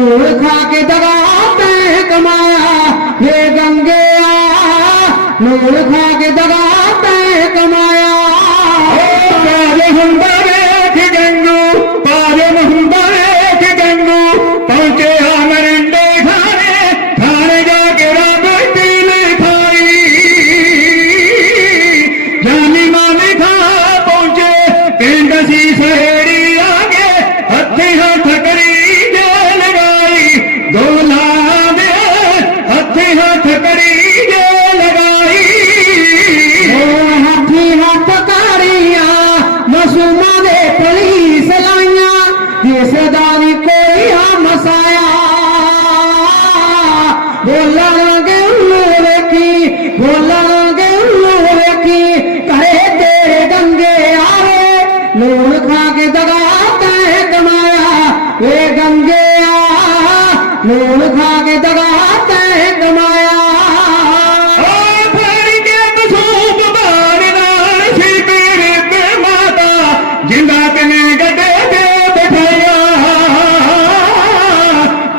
گھور کھا کے دبا پہ کمایا یہ گنگے نور کھا کے دبا پہ کمایا۔ ہم کسے داری کوئی ہم سایا بولن گے نور کی بولن گے نور کی۔ کرے تیرے گنگے آرے۔ نور کھا کے دگا تے کمایا۔ وے گنگے آ، نور کھا کے دگا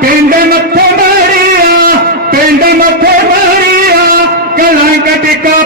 ਪਿੰਡ ਮੱਥੇ ਮਾਰੀਆਂ ਪਿੰਡ ਮੱਥੇ ਮਾਰੀਆਂ ਕਲਾਂ ਕਟਕਾ